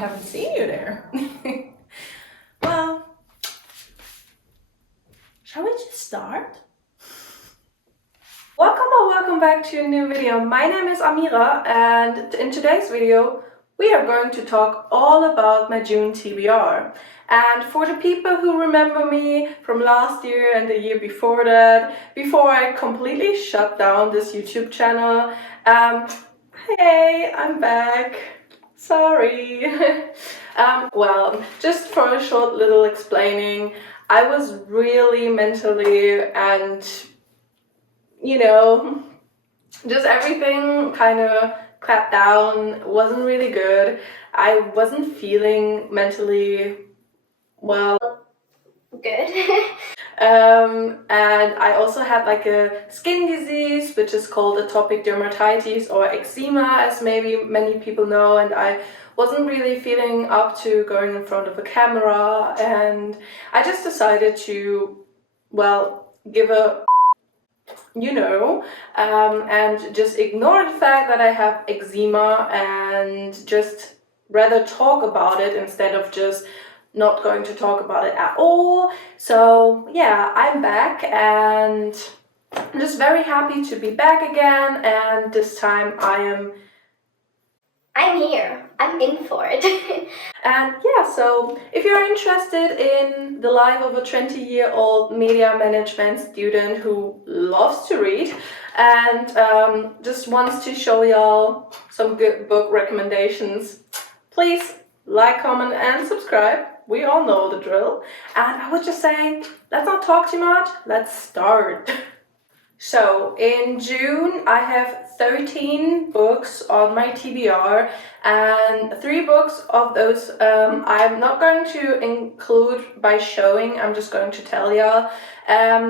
haven't seen you there. Well, shall we just start? Welcome back to a new video. My name is Amira, and in today's video we are going to talk all about my June TBR. And for the people who remember me from last year and the year before that, before I completely shut down this YouTube channel, hey, I'm back. Sorry. Well, just for a short little explaining, I was really mentally and, just everything kind of clapped down, wasn't really good. I wasn't feeling mentally well. Good. And I also had like a skin disease, which is called atopic dermatitis or eczema, as maybe many people know, and I wasn't really feeling up to going in front of a camera, and I just decided to, give a and just ignore the fact that I have eczema and just rather talk about it instead of just not going to talk about it at all. So yeah, I'm back and I'm just very happy to be back again, and this time I'm here. I'm in for it. And yeah, so if you're interested in the life of a 20-year-old media management student who loves to read and just wants to show y'all some good book recommendations, please like, comment, and subscribe. We all know the drill. And I would just say, let's not talk too much, let's start. So in June, I have 13 books on my TBR, and 3 books of those I'm not going to include by showing, I'm just going to tell y'all.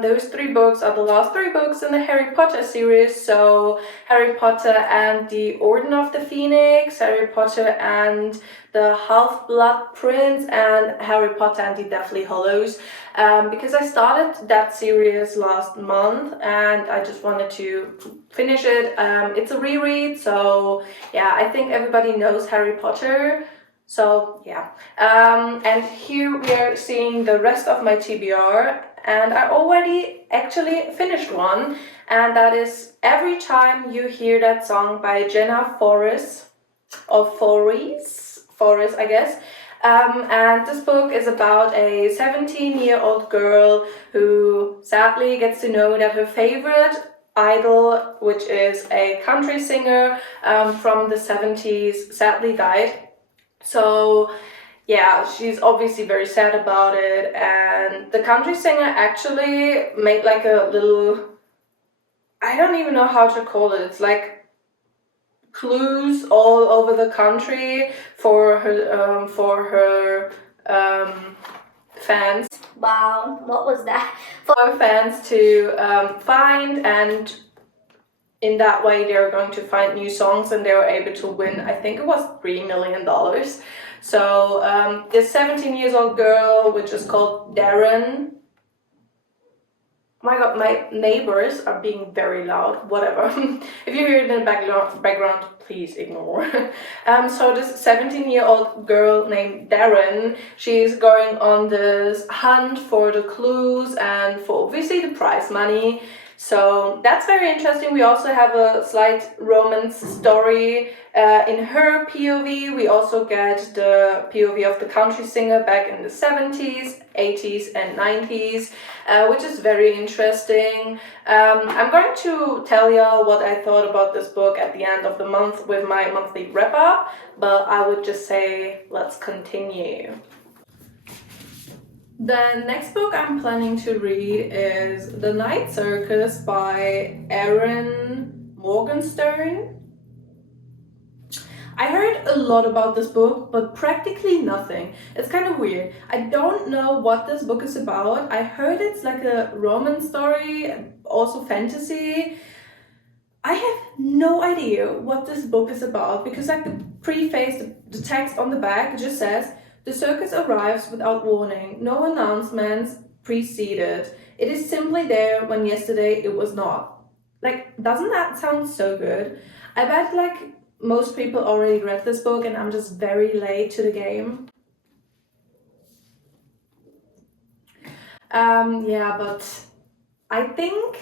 Those 3 books are the last 3 books in the Harry Potter series, so Harry Potter and the Order of the Phoenix, Harry Potter and the Half-Blood Prince, and Harry Potter and the Deathly Hallows, because I started that series last month and I just wanted to finish it. It's a reread, so yeah, I think everybody knows Harry Potter. So yeah, and here we are seeing the rest of my TBR, and I already actually finished one, and that is Every Time You Hear That Song by Jenna Forrest, or Forrest, I guess. And this book is about a 17-year-old girl who sadly gets to know that her favorite idol, which is a country singer from the 70s, sadly died. So yeah, she's obviously very sad about it, and the country singer actually made like a little, I don't even know how to call it, it's like clues all over the country for her fans. Wow, what was that? For her fans to find, and in that way they're going to find new songs, and they were able to win, I think it was $3 million. So this 17-year-old girl, which is called Darren. Oh my god, my neighbors are being very loud, whatever. If you hear it in the background, please ignore. So this 17-year-old girl named Darren, she's going on this hunt for the clues and for obviously the prize money. So that's very interesting. We also have a slight romance story in her POV. We also get the POV of the country singer back in the 70s, 80s, and 90s, which is very interesting. I'm going to tell y'all what I thought about this book at the end of the month with my monthly wrap-up, but I would just say, let's continue. The next book I'm planning to read is The Night Circus by Erin Morgenstern. I heard a lot about this book, but practically nothing. It's kind of weird. I don't know what this book is about. I heard it's like a romance story, also fantasy. I have no idea what this book is about, because like the preface, the text on the back just says, "The circus arrives without warning. No announcements preceded. It is simply there when yesterday it was not." Like, doesn't that sound so good? I bet like most people already read this book and I'm just very late to the game. Yeah, but I think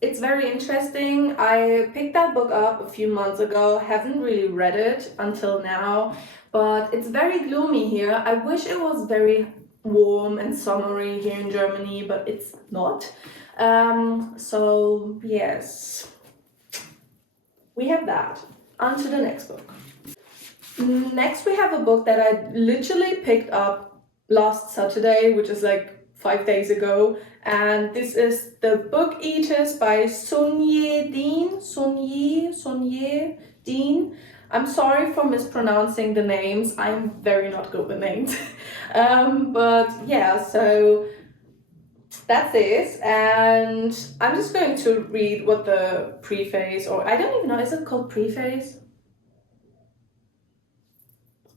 it's very interesting. I picked that book up a few months ago, haven't really read it until now, but it's very gloomy here. I wish it was very warm and summery here in Germany, but it's not. So yes, we have that. On to the next book. Next, we have a book that I literally picked up last Saturday, which is like 5 days ago, and this is The Book Eaters by Sunye Dean. I'm sorry for mispronouncing the names. I'm very not good with names. But yeah, so that's it, and I'm just going to read what the preface, or I don't even know, is it called preface?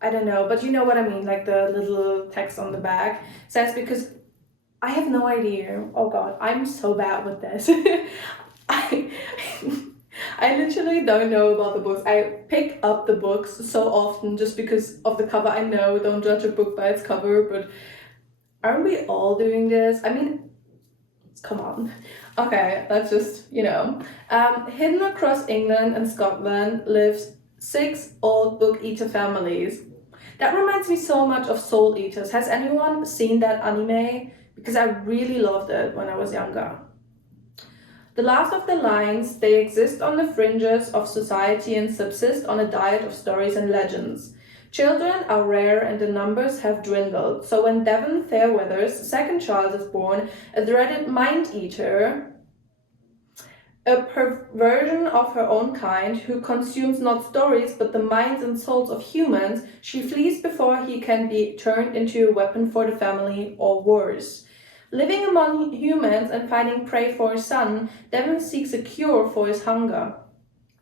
I don't know, but you know what I mean, like the little text on the back says, because I have no idea. Oh god, I'm so bad with this. I I literally don't know about the books. I pick up the books so often just because of the cover. I know, don't judge a book by its cover, but aren't we all doing this? I mean, come on. Okay, let's just, hidden across England and Scotland lives 6 old book eater families. That reminds me so much of Soul Eaters. Has anyone seen that anime? Because I really loved it when I was younger. The last of the lines, they exist on the fringes of society and subsist on a diet of stories and legends. Children are rare and the numbers have dwindled, so when Devon Fairweather's second child is born, a dreaded mind-eater, a perversion of her own kind, who consumes not stories but the minds and souls of humans, she flees before he can be turned into a weapon for the family, or worse. Living among humans and finding prey for his son, Devon seeks a cure for his hunger.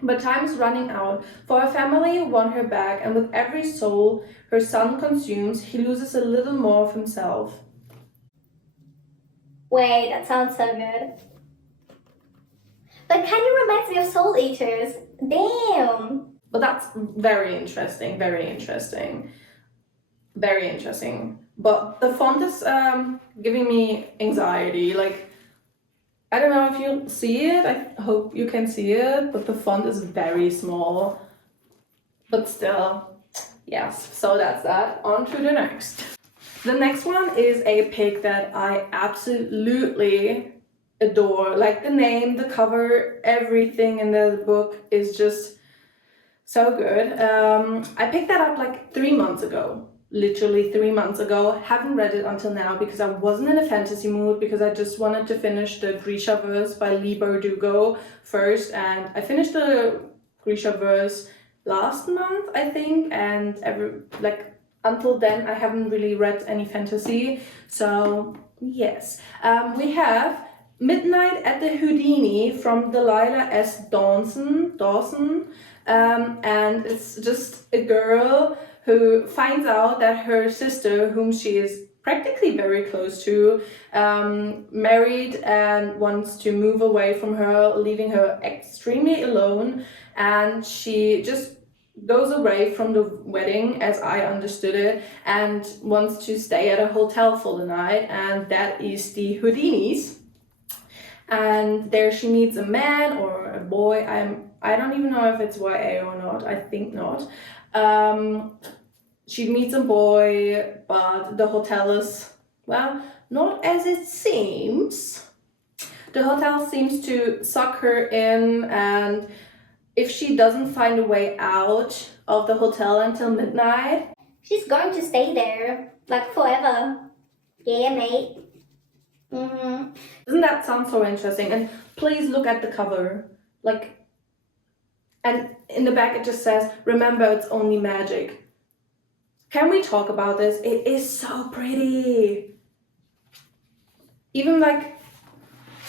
But time is running out, for her family won her back, and with every soul her son consumes, he loses a little more of himself. Wait, that sounds so good. But kind of reminds me of Soul Eaters. Damn. But that's very interesting, very interesting. Very interesting. But the font is giving me anxiety. Like, I don't know if you see it. I hope you can see it. But the font is very small. But still, yes. So that's that. On to the next. The next one is a pick that I absolutely adore. Like the name, the cover, everything in the book is just so good. I picked that up like 3 months ago. Literally 3 months ago. Haven't read it until now because I wasn't in a fantasy mood, because I just wanted to finish the Grishaverse by Lee Bardugo first, and I finished the Grishaverse last month, I think, and until then I haven't really read any fantasy. So yes, we have Midnight at the Houdini from Delilah S. Dawson, and it's just a girl who finds out that her sister, whom she is practically very close to, married and wants to move away from her, leaving her extremely alone, and she just goes away from the wedding, as I understood it, and wants to stay at a hotel for the night, and that is the Houdinis. And there she meets a man or a boy. I don't even know if it's YA or not. I think not. She meets a boy, but the hotel is, well, not as it seems. The hotel seems to suck her in, and if she doesn't find a way out of the hotel until midnight, she's going to stay there, like forever. Yeah, mate. Mm-hmm. Doesn't that sound so interesting? And please look at the cover. And in the back it just says, remember, it's only magic. Can we talk about this? It is so pretty. Even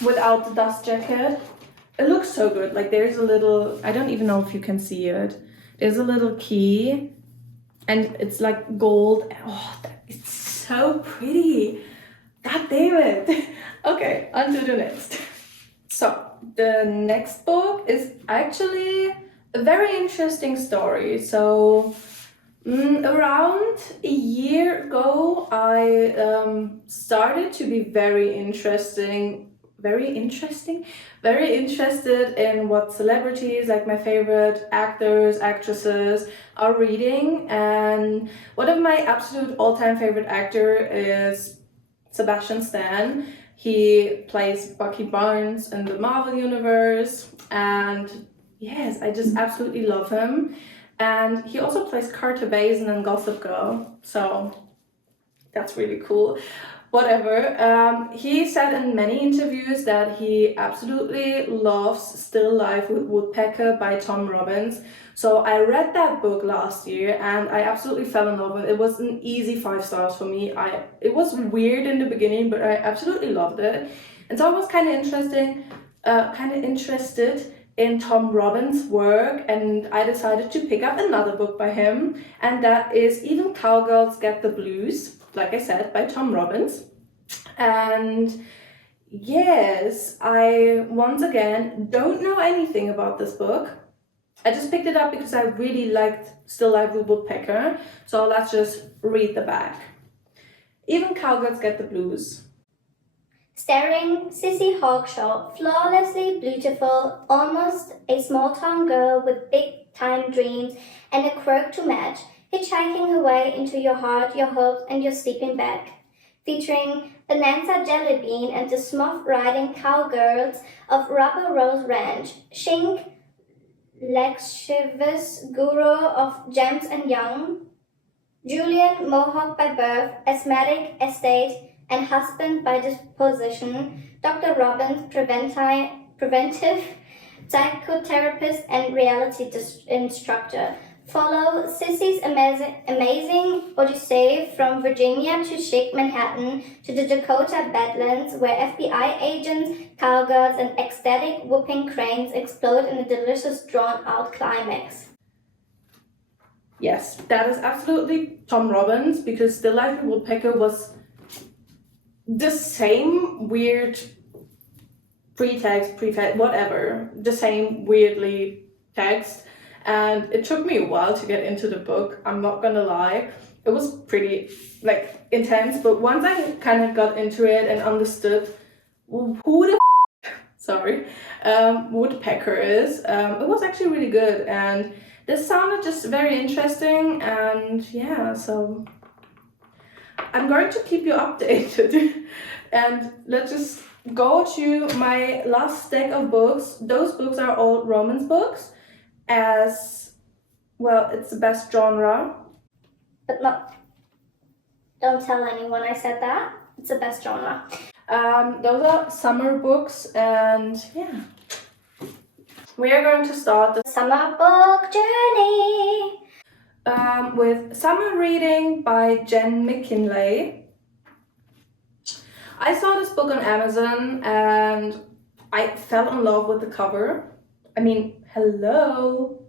without the dust jacket, it looks so good. Like there's a little, I don't even know if you can see it. There's a little key and it's like gold. Oh, it's so pretty. God damn it. Okay, on to the next. So the next book is actually a very interesting story. So, around a year ago, I started to be very interested in what celebrities, like my favorite actors, actresses, are reading. And one of my absolute all-time favorite actor is Sebastian Stan. He plays Bucky Barnes in the Marvel Universe, and yes, I just absolutely love him. And he also plays Carter Bazin in Gossip Girl, so that's really cool. Whatever. He said in many interviews that he absolutely loves Still Life with Woodpecker by Tom Robbins. So I read that book last year and I absolutely fell in love with it. It was an easy 5 stars for me. It was weird in the beginning, but I absolutely loved it. And so I was kind of interested in Tom Robbins' work, and I decided to pick up another book by him, and that is Even Cowgirls Get the Blues, like I said, by Tom Robbins. And yes, I once again don't know anything about this book. I just picked it up because I really liked Still Life with Woodpecker, so let's just read the back. Even Cowgirls Get the Blues. Starring Sissy Hawkshaw, flawlessly beautiful, almost a small-town girl with big-time dreams and a quirk to match, hitchhiking her way into your heart, your hopes, and your sleeping bag. Featuring Bonanza Jellybean and the smooth-riding cowgirls of Rubber Rose Ranch, Shink, Lascivious guru of Gems and Young, Julian Mohawk by birth, asthmatic, estate, and husband by disposition, Dr. Robbins, preventive psychotherapist and reality instructor. Follow Sissy's amazing odyssey from Virginia to chic Manhattan to the Dakota Badlands, where FBI agents, cowgirls, and ecstatic whooping cranes explode in a delicious drawn-out climax. Yes, that is absolutely Tom Robbins, because Still Life with Woodpecker was the same weird prefix, whatever, the same weirdly text. And it took me a while to get into the book, I'm not gonna lie. It was pretty intense, but once I kind of got into it and understood who the Woodpecker is, it was actually really good, and this sounded just very interesting. And yeah, so I'm going to keep you updated. And let's just go to my last stack of books. Those books are all romance books, as well, it's the best genre. But don't tell anyone I said that. It's the best genre. Those are summer books, and yeah. We are going to start the summer book journey with Summer Reading by Jen McKinley. I saw this book on Amazon and I fell in love with the cover. I mean, hello.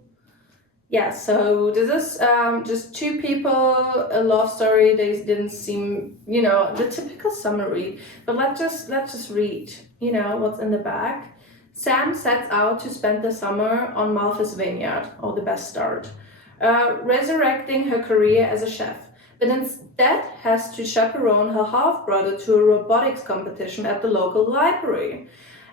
Yeah, so this is just two people, a love story. They didn't seem, the typical summer read. But let's just read, what's in the back. Sam sets out to spend the summer on Martha's Vineyard, or the best start, resurrecting her career as a chef, but instead has to chaperone her half-brother to a robotics competition at the local library.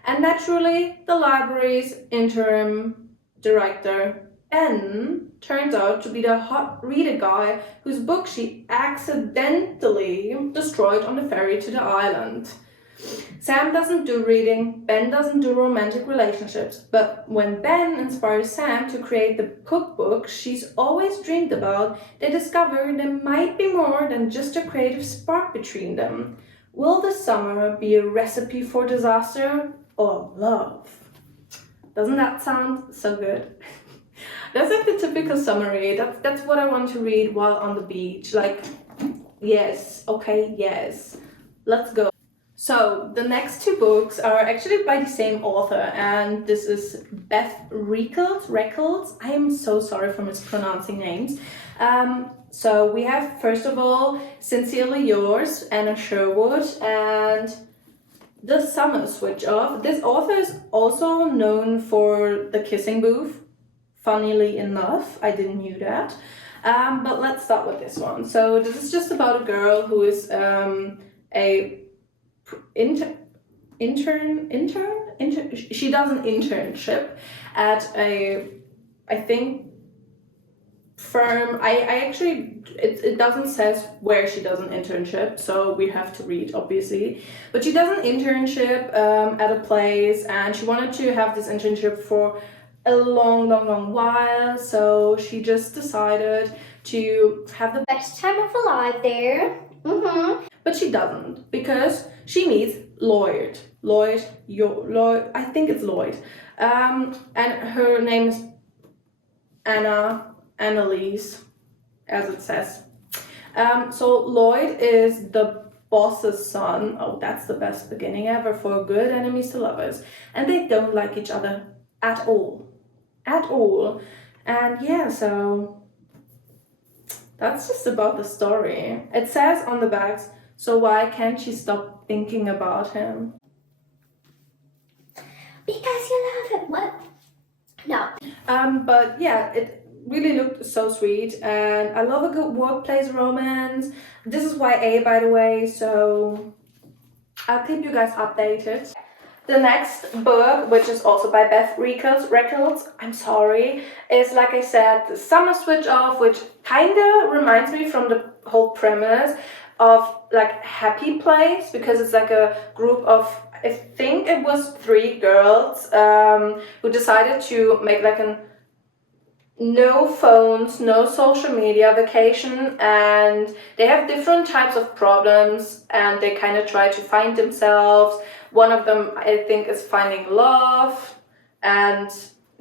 And naturally, the library's interim director, Ben, turns out to be the hot reader guy whose book she accidentally destroyed on the ferry to the island. Sam doesn't do reading, Ben doesn't do romantic relationships, but when Ben inspires Sam to create the cookbook she's always dreamed about, they discover there might be more than just a creative spark between them. Will the summer be a recipe for disaster or love? Doesn't that sound so good? That's like the typical summary. That's what I want to read while on the beach. Yes, okay, yes. Let's go. So the next two books are actually by the same author, and this is Beth Reckles. I am so sorry for mispronouncing names. So we have, first of all, Sincerely Yours, Anna Sherwood, and The Summer Switch Off. This author is also known for The Kissing Booth funnily enough. I didn't knew that. But let's start with this one. So this is just about a girl who is a she does an internship at a, I think, firm. I actually, it doesn't says where she does an internship, so we have to read, obviously, but she does an internship at a place, and she wanted to have this internship for a long while, so she just decided to have the best time of her life there. but she doesn't, because she meets Lloyd, I think it's Lloyd, and her name is Annalise, as it says. So Lloyd is the boss's son. Oh, that's the best beginning ever for good enemies to lovers. And they don't like each other at all. At all. And yeah, so that's just about the story. It says on the backs, so why can't she stop thinking about him? Because you love him. What? No. But yeah, it really looked so sweet, and I love a good workplace romance. This is YA, by the way, so I'll keep you guys updated. The next book, which is also by Beth Reynolds, I'm sorry, is, like I said, the Summer Switch Off, which kind of reminds me from the whole premise of like Happy Place, because it's like a group of, I think it was 3 girls who decided to make like an no phones, no social media vacation, and they have different types of problems, and they kind of try to find themselves. One of them, I think, is finding love, and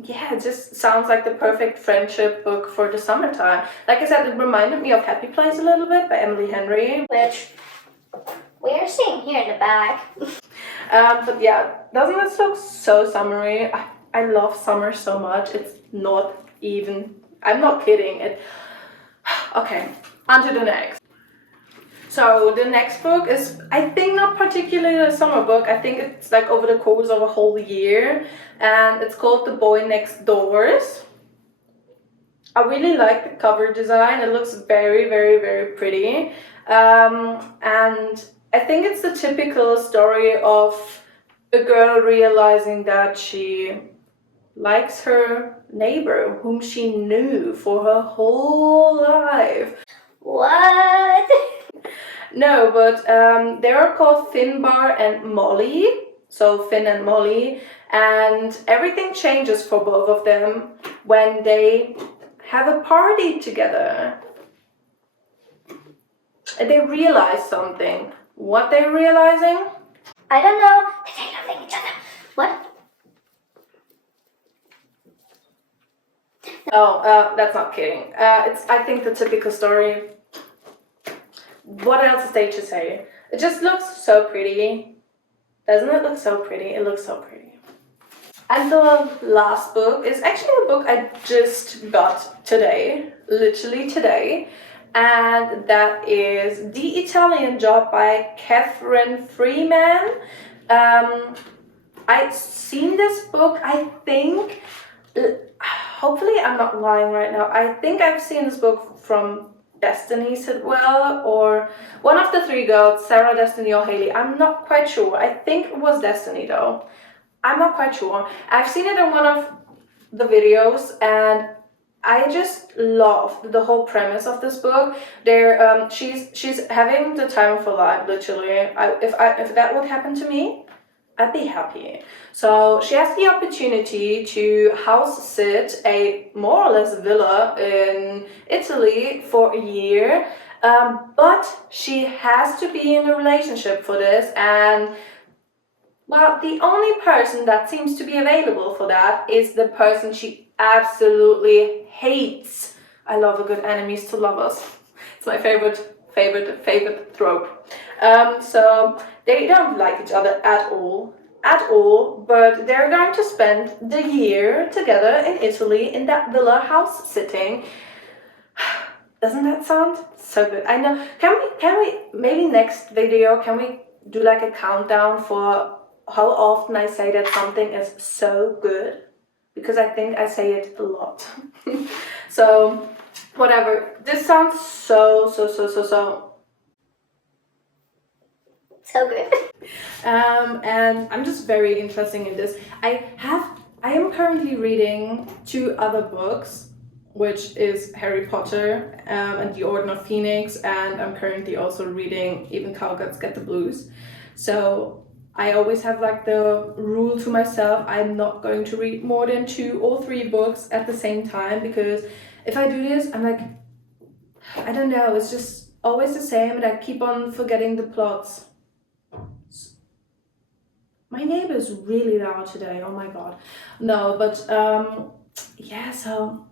yeah, it just sounds like the perfect friendship book for the summertime. Like I said, it reminded me of Happy Place a little bit by Emily Henry, which we are seeing here in the back. But yeah, doesn't this look so summery? I love summer so much. It's not even, I'm not kidding. Okay, on to the next. So the next book is, I think, not particularly a summer book. I think it's like over the course of a whole year, and it's called The Boy Next Doors. I really like the cover design. It looks very pretty, and I think it's the typical story of a girl realizing that she likes her neighbor, whom she knew for her whole life. What? No, but they are called Finbar and Molly, so Finn and Molly, and everything changes for both of them when they have a party together. And they realize something. What they're realizing? I don't know. They're loving each other. What? Oh, that's not kidding. It's, I think, the typical story. What else is there to say? It just looks so pretty. Doesn't it look so pretty? It looks so pretty. And the last book is actually a book I just got today, literally today, and that is The Italian Job by Catherine Freeman. I've seen this book, I think, hopefully I'm not lying right now, I think I've seen this book from Destiny Sidwell, or one of the 3 girls, Sarah, Destiny, or Haley. I'm not quite sure. I think it was Destiny though. I'm not quite sure. I've seen it in one of the videos, and I just love the whole premise of this book. There, she's having the time of her life, literally. If that would happen to me, I'd be happy. So she has the opportunity to house sit a more or less villa in Italy for a year, but she has to be in a relationship for this, and well, the only person that seems to be available for that is the person she absolutely hates. I love a good enemies to lovers. It's my favorite trope. So they don't like each other at all, but they're going to spend the year together in Italy in that villa house sitting. Doesn't that sound so good? I know. Can we maybe next video, can we do like a countdown for how often I say that something is so good? because I think I say it a lot. So, whatever. This sounds so good. And I'm just very interested in this. I am currently reading 2 other books, which is Harry Potter and the Order of Phoenix, and I'm currently also reading Even Cowgirls Get the Blues. So I always have like the rule to myself, I'm not going to read more than 2 or 3 books at the same time, because if I do this, I'm like, I don't know, it's just always the same and I keep on forgetting the plots. My neighbor is really loud today, oh my god. No, but yeah, so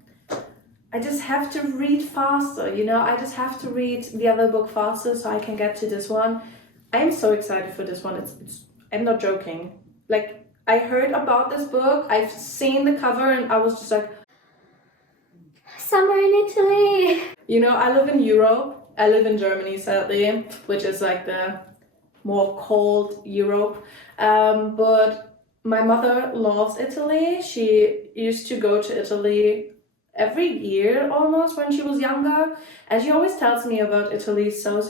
I just have to read faster, you know, I just have to read the other book faster so I can get to this one. I'm so excited for this one, I'm not joking. Like, I heard about this book, I've seen the cover and I was just like, Summer in Italy. you know, I live in Europe, I live in Germany sadly, which is like the more cold Europe. But my mother loves Italy. She used to go to Italy every year almost when she was younger, and she always tells me about Italy so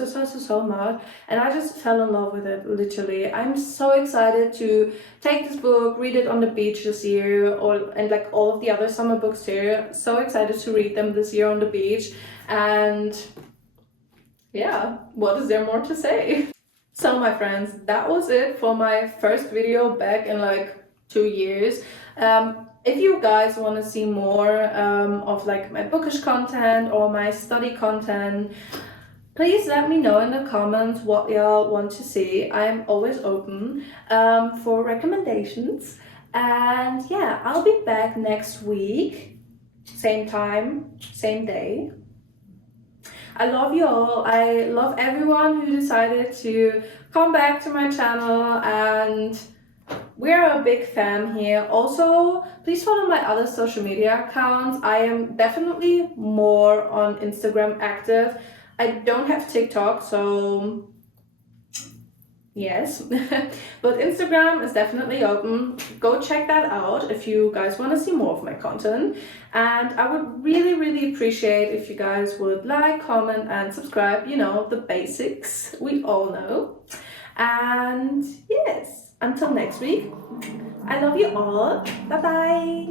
much, and I just fell in love with it, literally. I'm so excited to take this book, read it on the beach this year, and like all of the other summer books here. So excited to read them this year on the beach, and yeah, what is there more to say? So my friends, that was it for my first video back in like 2 years. If you guys want to see more of like my bookish content or my study content, please let me know in the comments what y'all want to see. I'm always open for recommendations. And yeah, I'll be back next week, same time, same day. I love you all. I love everyone who decided to come back to my channel, and we're a big fan here. Also, please follow my other social media accounts. I am definitely more on Instagram active. I don't have TikTok, so yes, but Instagram is definitely open. Go check that out if you guys want to see more of my content. And I would really appreciate if you guys would like, comment and subscribe, you know, the basics we all know. And yes, until next week, I love you all. Bye bye.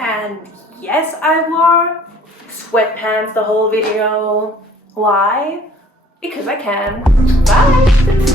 And yes, I wore sweatpants the whole video. Why? Because I can. Bye.